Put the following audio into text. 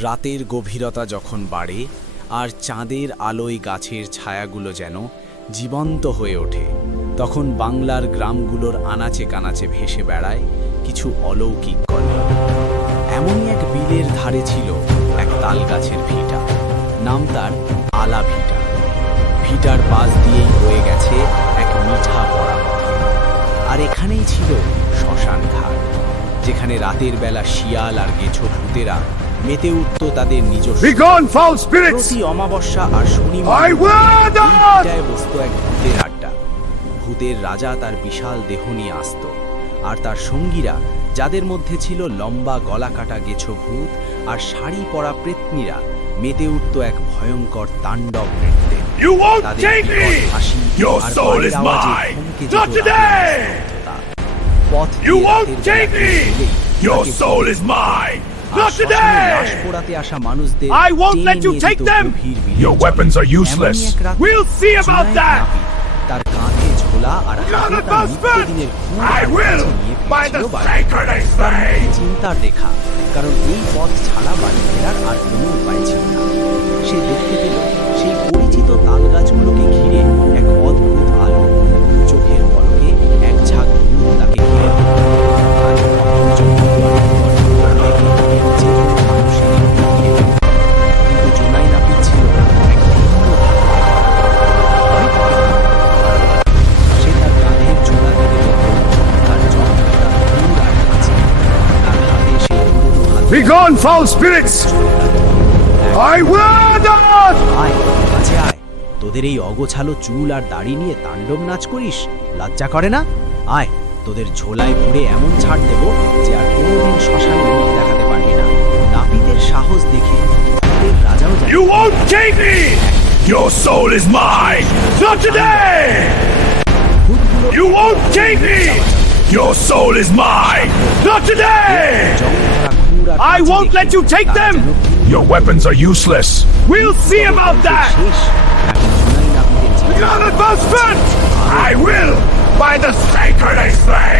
রাতের গভীরতা যখন বাড়ে আর চাঁদের আলোয় গাছের ছায়াগুলো যেন জীবন্ত হয়ে ওঠে, তখন বাংলার গ্রামগুলোর আনাচে কানাচে ভেসে বেড়ায় কিছু অলৌকিক গল্প। এমনই এক বিলের ধারে ছিল এক তাল গাছের ভিটা, নাম তার আলা ভিটা। ভিটার পাশ দিয়েই বয়ে গেছে এক মিঠা পড়া পথে। আর এখানেই ছিল শ্মশান ঘাট, যেখানে রাতের বেলা শিয়াল আর গেছো ভূতেরা মেতে উঠত তাদের নিজস্ব। প্রতি অমাবস্যা আর শনিবার বসত এক ভূতের আড্ডা। ভূতের রাজা তার বিশাল দেহ নিয়ে আসত, আর তার সঙ্গীরা, যাদের মধ্যে ছিল লম্বা গলা কাটা গেছো ভূত আর শাড়ি পরা প্রেতনীরা, মেতে উঠত এক ভয়ঙ্কর তাণ্ডব নৃত্যে। তাদের বিকট হাসি আর পায়ের আওয়াজে থমকে যেত রাতের নিস্তব্ধতা। পথ দিয়ে রাতের বেলা Your soul is mine! Not today! I won't let you take them! Your weapons are useless! We'll see about that! তার কাঁধে ঝোলা আর হাতে তার নিত্যদিনের I will! By the sacred I say! চিন্তার রেখা, কারণ এই পথ ছাড়া বাড়ি ফেরার আর কোনো উপায় ছিল না। সে দেখতে পেল সেই পরিচিত তাল গাছগুলোকে ঘিরে এক অদ্ভুত আলো। চোখের পলকে এক ঝাঁক ভূত তাকে ঘিরে Begone, foul spirits! I will not! আয়, কাছে আয়। তোদের এই অগোছালো চুল আর দাড়ি নিয়ে তাণ্ডব নাচ করিস, লজ্জা করে না? আয়, তোদের ঝোলায় ভরে এমন ছাড় দেব যে আর কোনোদিন শ্মশানে মুখ দেখাতে পারবি না। নাপিতের সাহস দেখে ভূতের রাজাও জানে। You won't take me! Your soul is mine! Not today! You won't take me! Your soul is mine! Not today! I won't let you take them! Your weapons are useless! We'll see about that! I will! By the sacred I say!